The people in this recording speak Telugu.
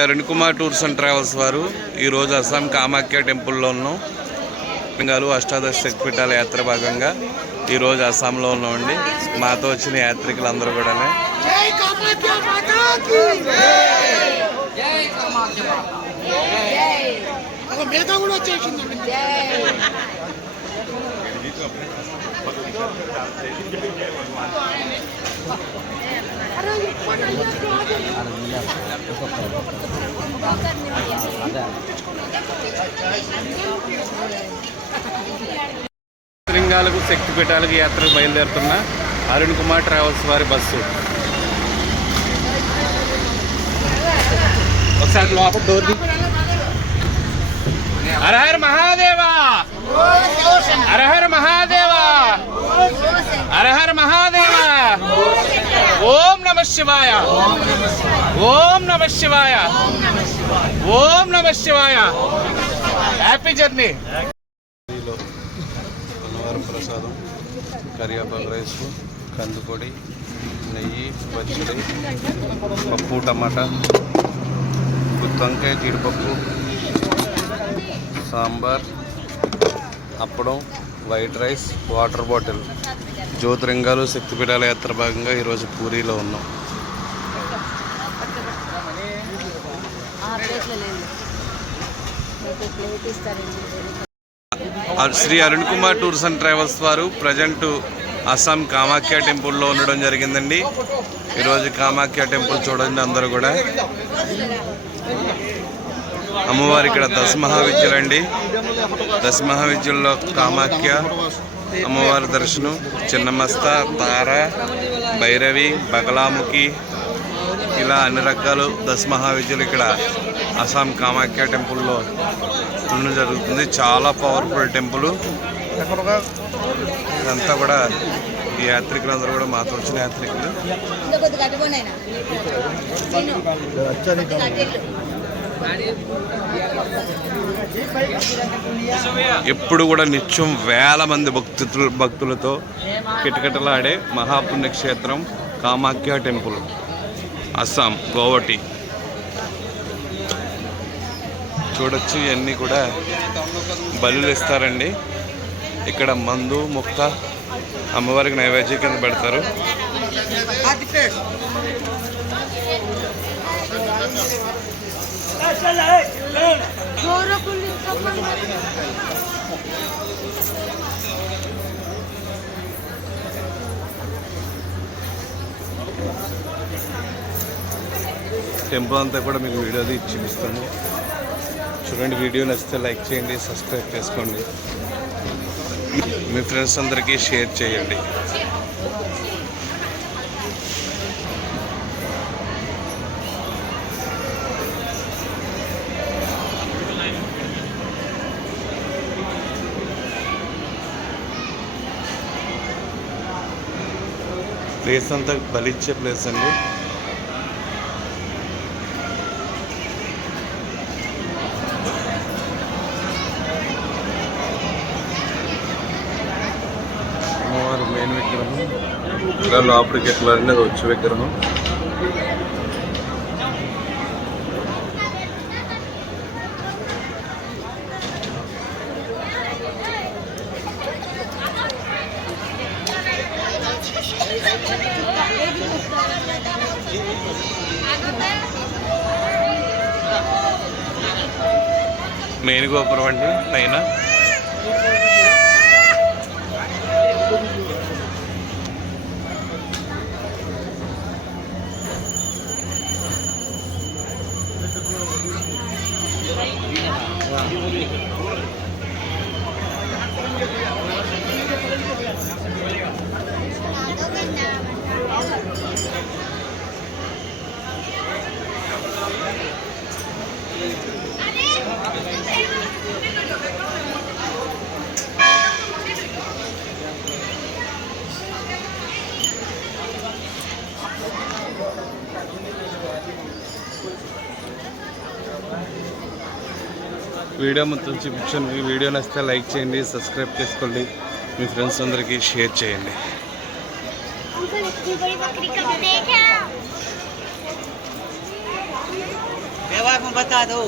Arun Kumar tours and travels వారు. ఈరోజు అస్సాం కామాఖ్య టెంపుల్లో ఉన్నాం. లింగాలు అష్టాదశ శక్తిపీఠాల యాత్ర భాగంగా ఈరోజు అస్సాంలో ఉన్నామండి. మాతో వచ్చిన యాత్రికులందరూ కూడా జై కామాఖ్య మాతాకి ఒక మిగతా కూడా వచ్చేసిందండి లింగాలకు శక్తిపీఠాలకు యాత్రకు బయలుదేరుతున్న అరుణ్ కుమార్ ట్రావెల్స్ వారి బస్సు. ఒకసారి లోపల డోర్ అరే మహా! నమ శివాయ. ఓం నమ శివాయ. ఓం నమ శివాయ. హ్యాపీ జర్నీ అన్నవరం ప్రసాదం కరివేపాకు రైస్ కందిపొడి నెయ్యి పచ్చడి పప్పు టమాటా గుత్తొంకాయ జీడిపప్పు సాంబార్ అప్పడం వైట్ రైస్ వాటర్ బాటిల్. జ్యోతిరింగాలు శక్తిపీఠాల యాత్ర భాగంగా ఈరోజు పూరీలో ఉన్నాం. Shri Arun Kumar tours and travels వారు ప్రజెంట్ అస్సాం కామాఖ్య టెంపుల్లో ఉండడం జరిగిందండి. ఈరోజు కామాఖ్య టెంపుల్ చూడండి అందరూ కూడా. అమ్మవారి ఇక్కడ దశ మహావిద్యలు అండి. దశ మహావిద్యల్లో కామాఖ్య అమ్మవారి దర్శనం చిన్నమస్త తార భైరవి బగలాముఖి ఇలా అన్ని రకాలు దశ మహావిద్యలు ఇక్కడ అస్సాం కామాఖ్య టెంపుల్లో ఉండడం జరుగుతుంది. చాలా పవర్ఫుల్ టెంపుల్. ఇదంతా కూడా ఈ యాత్రికులందరూ కూడా మాతో వచ్చిన యాత్రికులు. ఎప్పుడు కూడా నిత్యం వేల మంది భక్తులు భక్తులతో కిటకిటలాడే మహాపుణ్యక్షేత్రం కామాఖ్య టెంపుల్ అస్సాం గోవటి. చూడొచ్చు ఇవన్నీ కూడా బలులు ఇస్తారండి. ఇక్కడ మందు ముక్క అమ్మవారికి నైవేద్యం కింద పెడతారు. టెంపుల్ అంతా కూడా మీకు వీడియో అది చూపిస్తాను. చూడండి వీడియో నచ్చితే లైక్ చేయండి సబ్స్క్రైబ్ చేసుకోండి. మీ ఫ్రెండ్స్ అందరికీ షేర్ చేయండి. ప్లేస్ అంతా బలిచ్చే ప్లేస్ అండి. అమ్మవారు మెయిన్ విగ్రహం ఇలా లోపలికి ఎట్లా అది వచ్చే విగ్రహం. మెయిన్ గోపురం అండి పైన. どうですか? వీడియో మొత్తం చూపించాను ఈ వీడియో నచ్చితే లైక్ చేయండి సబ్స్క్రైబ్ చేసుకోండి మీ ఫ్రెండ్స్ అందరికీ షేర్ చేయండి अंकल इतनी बड़ी बकरी कभी देखा दिमाग में बता दो